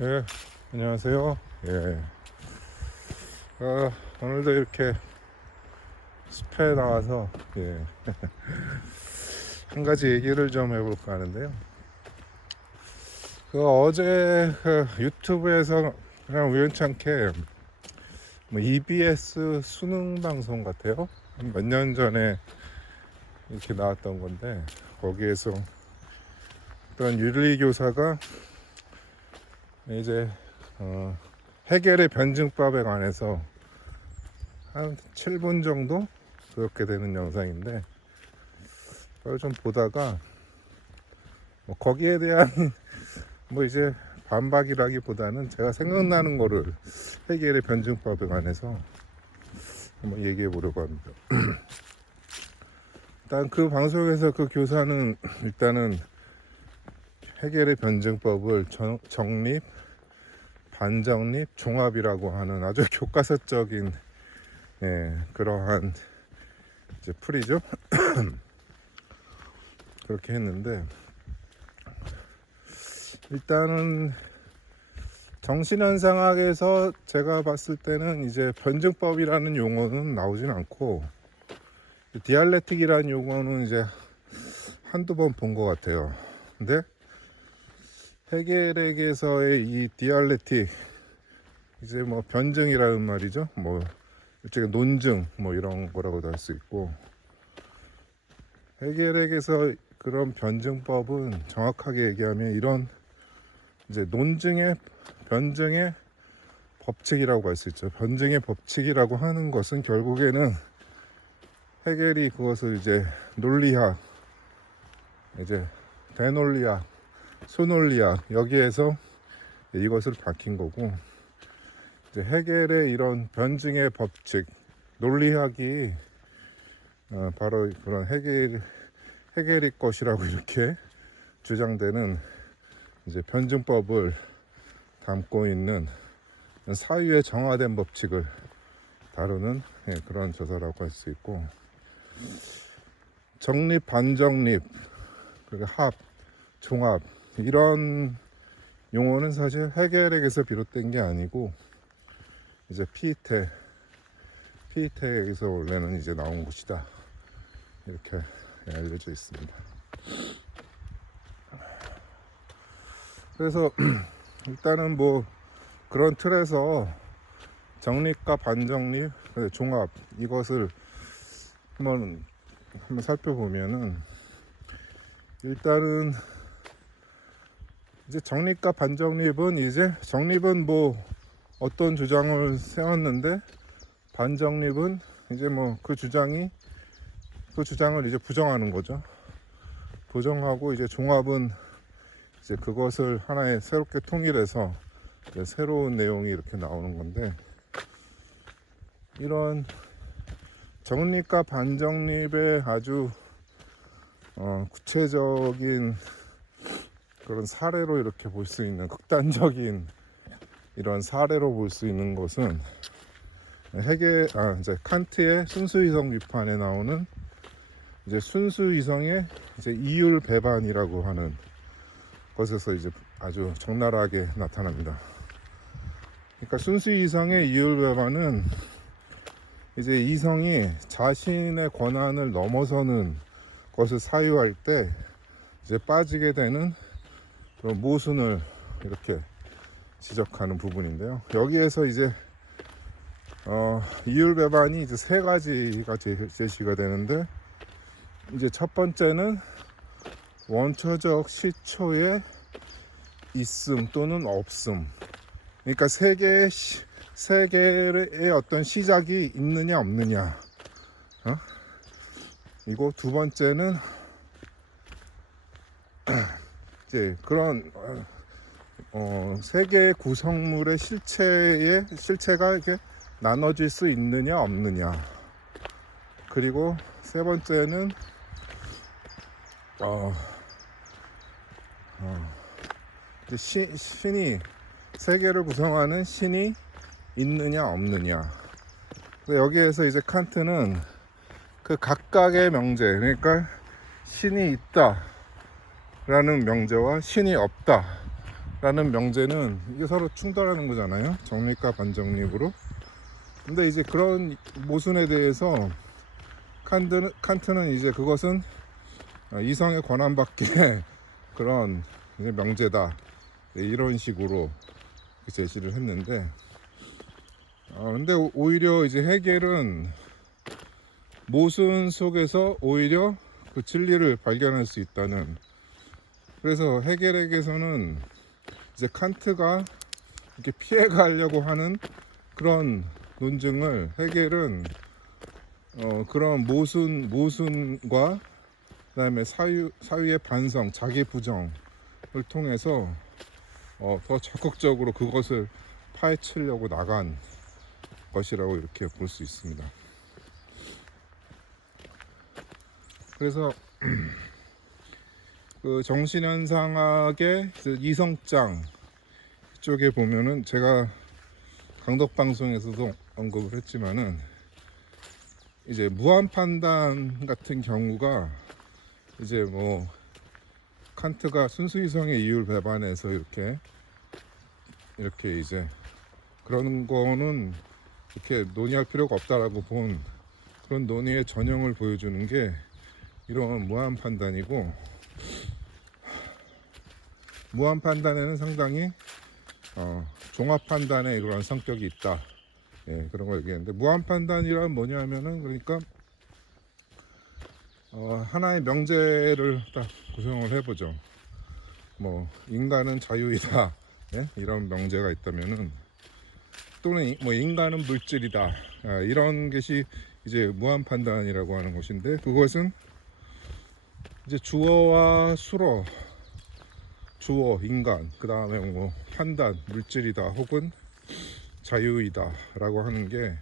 예, 안녕하세요. 예, 오늘도 이렇게 숲에 나와서 한 가지 얘기를 좀 해볼까 하는데요. 어제 유튜브에서 그냥 우연찮게 EBS 수능 방송 같아요. 몇 년 전에 이렇게 나왔던 건데 거기에서 어떤 윤리 교사가 이제 해겔의 변증법에 관해서 한 7분 정도 그렇게 되는 영상인데 그걸 좀 보다가 거기에 대한 이제 반박이라기보다는 제가 생각나는 거를 해겔의 변증법에 관해서 한번 얘기해 보려고 합니다. 일단 그 방송에서 그 교사는 일단은 해겔의 변증법을 정립, 반정립, 종합이라고 하는 아주 교과서적인 그러한 이제 풀이죠. 그렇게 했는데 일단은 정신현상학에서 제가 봤을 때는 이제 변증법이라는 용어는 나오진 않고 디알렉틱이라는 용어는 이제 한두 번 본 것 같아요. 근데 해겔에게서의 이 디알렉틱 이제 변증이라는 말이죠. 일종의 논증 이런 거라고도 할 수 있고 해겔에게서 그런 변증법은 정확하게 얘기하면 이런 이제 논증의 변증의 법칙이라고 할 수 있죠. 변증의 법칙이라고 하는 것은 결국에는 해겔이 그것을 이제 논리학, 이제 대논리학, 소논리학 여기에서 이것을 밝힌 거고 이제 해겔의 이런 변증의 법칙, 논리학이 바로 그런 해겔이 것이라고 이렇게 주장되는 이제 변증법을 담고 있는 사유의 정화된 법칙을 다루는 그런 저서라고 할 수 있고 정립, 반정립, 그리고 합, 종합 이런 용어는 사실 해겔에게서 비롯된 게 아니고 이제 피이테에게서 원래는 이제 나온 것이다 이렇게 알려져 있습니다. 그래서 일단은 그런 틀에서 정립과 반정립, 종합 이것을 한번 살펴보면은 일단은 이제 정립과 반정립은 이제 정립은 어떤 주장을 세웠는데 반정립은 이제 그 주장을 이제 부정하는 거죠. 부정하고 이제 종합은 이제 그것을 하나의 새롭게 통일해서 새로운 내용이 이렇게 나오는 건데 이런 정립과 반정립의 아주 구체적인 그런 사례로 이렇게 볼 수 있는 극단적인 이런 사례로 볼 수 있는 것은 이제 칸트의 순수이성 비판에 나오는 이제 순수이성의 이제 이율 배반이라고 하는 것에서 이제 아주 적나라하게 나타납니다. 그러니까 순수이성의 이율 배반은 이제 이성이 자신의 권한을 넘어서는 것을 사유할 때 이제 빠지게 되는 그런 모순을 이렇게 지적하는 부분인데요. 여기에서 이제 이율 배반이 이제 세 가지가 제시가 되는데 이제 첫 번째는 원초적 시초의 있음 또는 없음. 그러니까 세계의 어떤 시작이 있느냐 없느냐. 이거 두 번째는 이제 그런 세계의 구성물의 실체가 이렇게 나눠질 수 있느냐 없느냐. 그리고 세 번째는 신이 세계를 구성하는 신이 있느냐 없느냐. 여기에서 이제 칸트는 그 각각의 명제, 그러니까 신이 있다라는 명제와 신이 없다 명제는 이게 서로 충돌하는 거잖아요. 정립과 반정립으로. 근데 이제 그런 모순에 대해서 칸트는 이제 그것은 이성의 권한밖에 그런 이제 명제다, 이런 식으로 제시를 했는데, 근데 오히려 이제 헤겔은 모순 속에서 오히려 그 진리를 발견할 수 있다는, 그래서 헤겔에게서는 이제 칸트가 이렇게 피해가려고 하는 그런 논증을 헤겔은 그런 모순과 그다음에 사유의 반성, 자기 부정을 통해서 더 적극적으로 그것을 파헤치려고 나간 것이라고 이렇게 볼 수 있습니다. 그래서 그 정신현상학의 그 이성장 쪽에 보면은, 제가 강덕방송에서도 언급을 했지만은, 이제 무한판단 같은 경우가 이제 뭐 칸트가 순수이성의 이유를 배반해서 이렇게 이제 그런 거는 이렇게 논의할 필요가 없다라고 본 그런 논의의 전형을 보여주는 게 이런 무한판단이고, 무한판단에는 상당히 종합판단의 그런 성격이 있다, 그런 걸 얘기했는데, 무한판단이란 뭐냐면은, 그러니까 하나의 명제를 딱 구성을 해보죠. 뭐 인간은 자유이다, 이런 명제가 있다면은, 또는 뭐 인간은 물질이다, 이런 것이 이제 무한판단이라고 하는 것인데, 그것은 이제 주어와 수로, 주어 인간, 그 다음에 뭐 판단 물질이다 혹은 자유이다 라고 하는 게,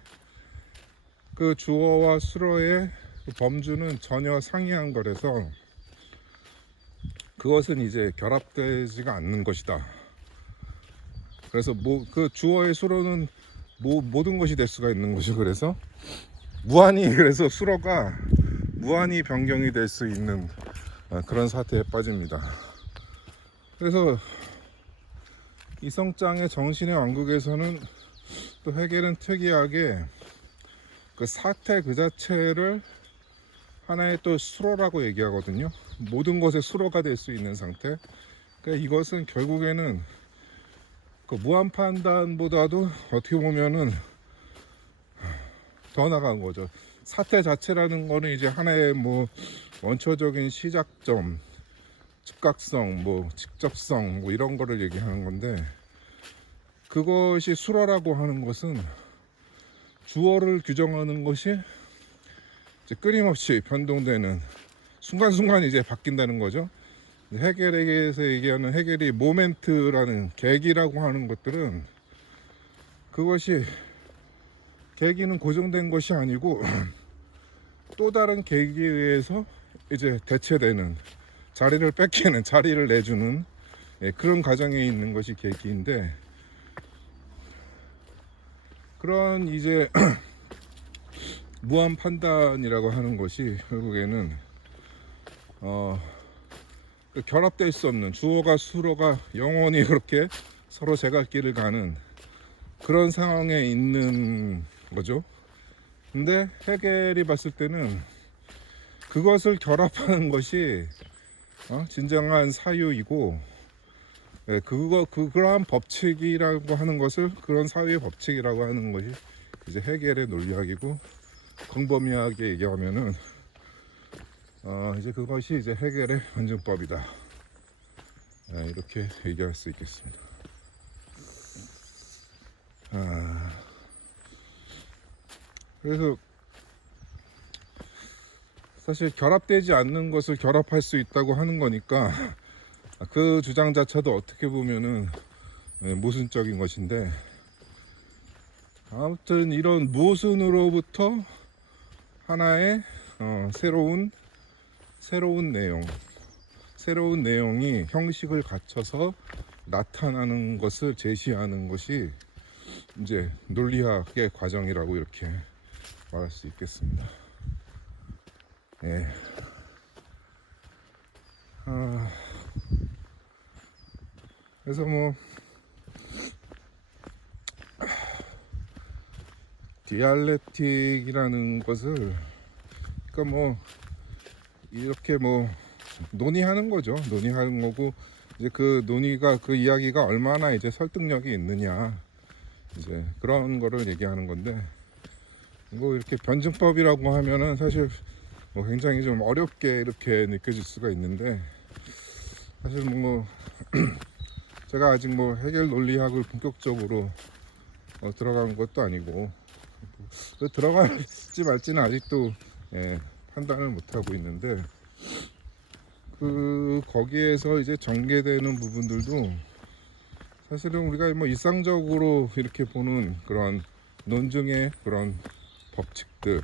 그 주어와 수로의 범주는 전혀 상이한 거라서 그것은 이제 결합되지가 않는 것이다. 그래서 그 주어의 수로는 모든 것이 될 수가 있는 것이죠. 그래서 그래서 수로가 무한히 변경이 될 수 있는 그런 사태에 빠집니다. 그래서 이성장의 정신의 왕국에서는 또 헤겔은 특이하게 그 사태 그 자체를 하나의 또 수로라고 얘기하거든요. 모든 것의 수로가 될 수 있는 상태. 그러니까 이것은 결국에는 그 무한판단보다도 어떻게 보면은 더 나간 거죠. 사태 자체라는 거는 이제 하나의 뭐 원초적인 시작점, 즉각성, 뭐 직접성, 뭐 이런 거를 얘기하는 건데, 그것이 수로라고 하는 것은 주어를 규정하는 것이 이제 끊임없이 변동되는, 순간순간 이제 바뀐다는 거죠. 헤겔에게서 얘기하는, 헤겔이 모멘트라는 계기라고 하는 것들은, 그것이 계기는 고정된 것이 아니고 또 다른 계기에 의해서 이제 대체되는, 자리를 뺏기는, 자리를 내주는 그런 과정에 있는 것이 계기인데, 그런 이제 무한 판단이라고 하는 것이 결국에는 결합될 수 없는, 주어가 수로가 영원히 그렇게 서로 제갈길을 가는 그런 상황에 있는 거죠. 근데 헤겔이 봤을 때는 그것을 결합하는 것이 진정한 사유이고, 그러한 법칙이라고 하는 것을, 그런 사유의 법칙이라고 하는 것이 이제 헤겔의 논리학이고, 광범위하게 얘기하면은 이제 그것이 이제 헤겔의 변증법이다, 이렇게 얘기할 수 있겠습니다. 그래서 사실 결합되지 않는 것을 결합할 수 있다고 하는 거니까, 그 주장 자체도 어떻게 보면은 모순적인 것인데, 아무튼 이런 모순으로부터 하나의 새로운 내용이 형식을 갖춰서 나타나는 것을 제시하는 것이 이제 논리학의 과정이라고 이렇게 말할 수 있겠습니다. 그래서 뭐 디알렉틱이라는 것을 그러니까 뭐 이렇게 뭐 논의하는 거죠. 논의하는 거고 이제 그 논의가 그 이야기가 얼마나 이제 설득력이 있느냐 이제 그런 거를 얘기하는 건데 뭐 이렇게 변증법이라고 하면은 사실 뭐 굉장히 좀 어렵게 이렇게 느껴질 수가 있는데 사실 뭐 제가 아직 뭐 해결 논리학을 본격적으로 들어간 것도 아니고 들어갈지 말지는 아직도 판단을 못 하고 있는데 거기에서 이제 전개되는 부분들도 사실은 우리가 뭐 일상적으로 이렇게 보는 그런 논증의 그런 법칙들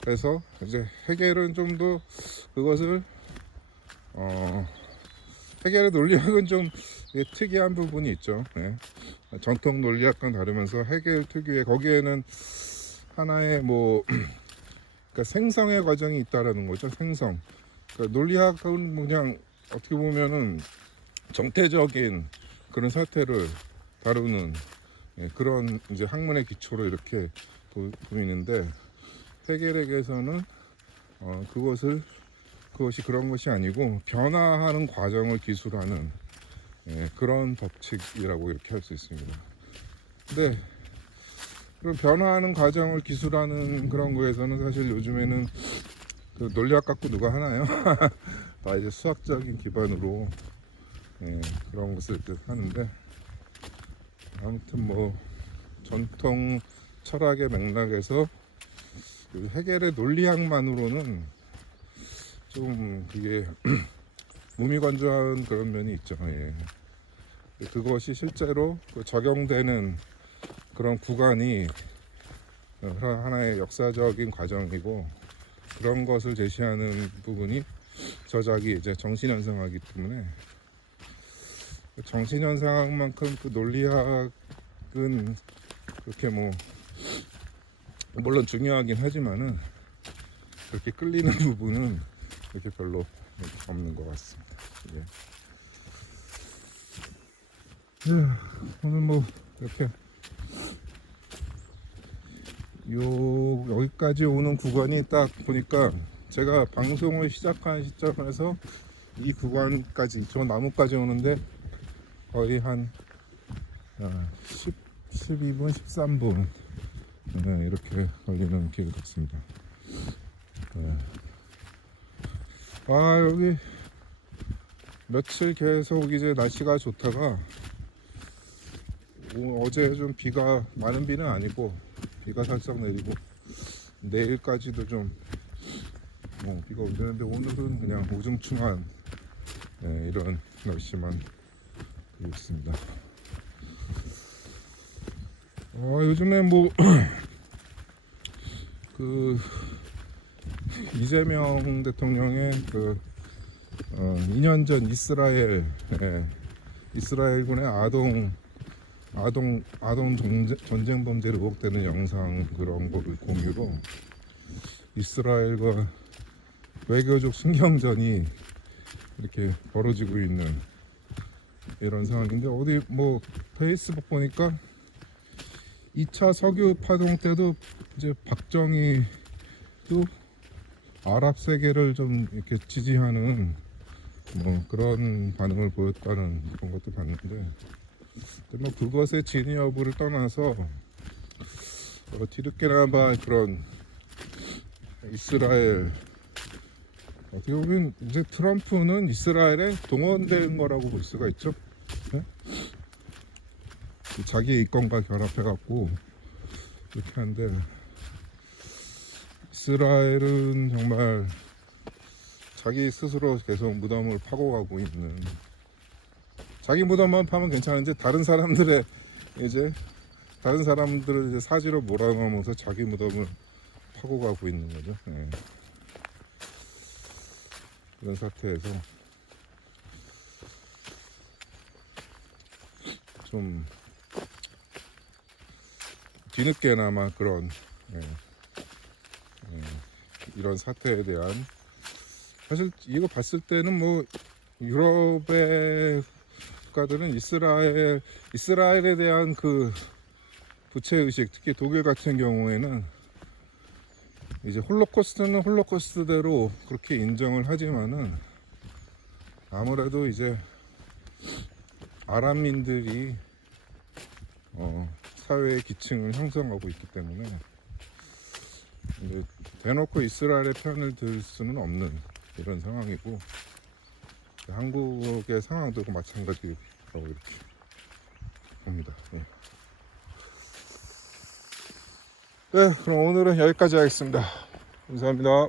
그래서 이제 해결은 좀 더 그것을 해결의 논리학은 좀 특이한 부분이 있죠. 전통 논리학과는 다르면서 해결 특유의 거기에는 하나의 뭐 그러니까 생성의 과정이 있다라는 거죠. 생성. 그러니까 논리학은 그냥 어떻게 보면은 정태적인 그런 사태를 다루는 그런 이제 학문의 기초로 이렇게 보이는데 해결에게서는 그것이 그런 것이 아니고 변화하는 과정을 기술하는 그런 법칙이라고 이렇게 할 수 있습니다. 근데 그런 변화하는 과정을 기술하는 그런 거에서는 사실 요즘에는 그 논리학 갖고 누가 하나요? 다 이제 수학적인 기반으로 그런 것을 하는데 아무튼 뭐 전통 철학의 맥락에서 그 해결의 논리학만으로는 좀 그게 무미건조한 그런 면이 있죠. 그것이 실제로 적용되는 그런 구간이 하나의 역사적인 과정이고 그런 것을 제시하는 부분이 저작이 이제 정신현상학이기 때문에 정신현상학만큼 그 논리학은 그렇게 뭐 물론 중요하긴 하지만은 그렇게 끌리는 부분은 이렇게 별로 없는 것 같습니다. 오늘 뭐 이렇게 여기까지 오는 구간이 딱 보니까 제가 방송을 시작한 시점에서 이 구간까지 저 나무까지 오는데 거의 한 12분 13분 이렇게 걸리는 길 같습니다. 여기 며칠 계속 이제 날씨가 좋다가 어제 좀 비가 많은 비는 아니고 비가 살짝 내리고 내일까지도 좀 비가 온다는데 오늘은 그냥 우중충한 이런 날씨만 있습니다. 요즘에 뭐 그 이재명 대통령의 그 2년 전 이스라엘군의 아동 전쟁 범죄로 의혹되는 영상 그런 거를 공유로 이스라엘과 외교적 신경전이 이렇게 벌어지고 있는 이런 상황인데 어디 뭐 페이스북 보니까 2차 석유 파동 때도 이제 박정희도 아랍 세계를 좀 이렇게 지지하는 뭐 그런 반응을 보였다는 그런 것도 봤는데 뭐 그것의 진위 여부를 떠나서 뒤늦게나마 그런 이스라엘 어떻게 보면 이제 트럼프는 이스라엘에 동원된 거라고 볼 수가 있죠. 자기의 이권과 결합해갖고 이렇게 하는데 이스라엘은 정말 자기 스스로 계속 무덤을 파고가고 있는 자기 무덤만 파면 괜찮은데 다른 사람들을 이제 사지로 몰아넣으면서 자기 무덤을 파고가고 있는 거죠. 그런 사태에서 좀 뒤늦게나마 그런 이런 사태에 대한 사실 이거 봤을 때는 뭐 유럽의 국가들은 이스라엘에 대한 그 부채 의식, 특히 독일 같은 경우에는 이제 홀로코스트는 홀로코스트대로 그렇게 인정을 하지만은 아무래도 이제 아랍민들이 사회의 기층을 형성하고 있기 때문에 이제 대놓고 이스라엘의 편을 들 수는 없는 이런 상황이고, 한국의 상황도 마찬가지라고 이렇게 봅니다. 네. 네, 그럼 오늘은 여기까지 하겠습니다. 감사합니다.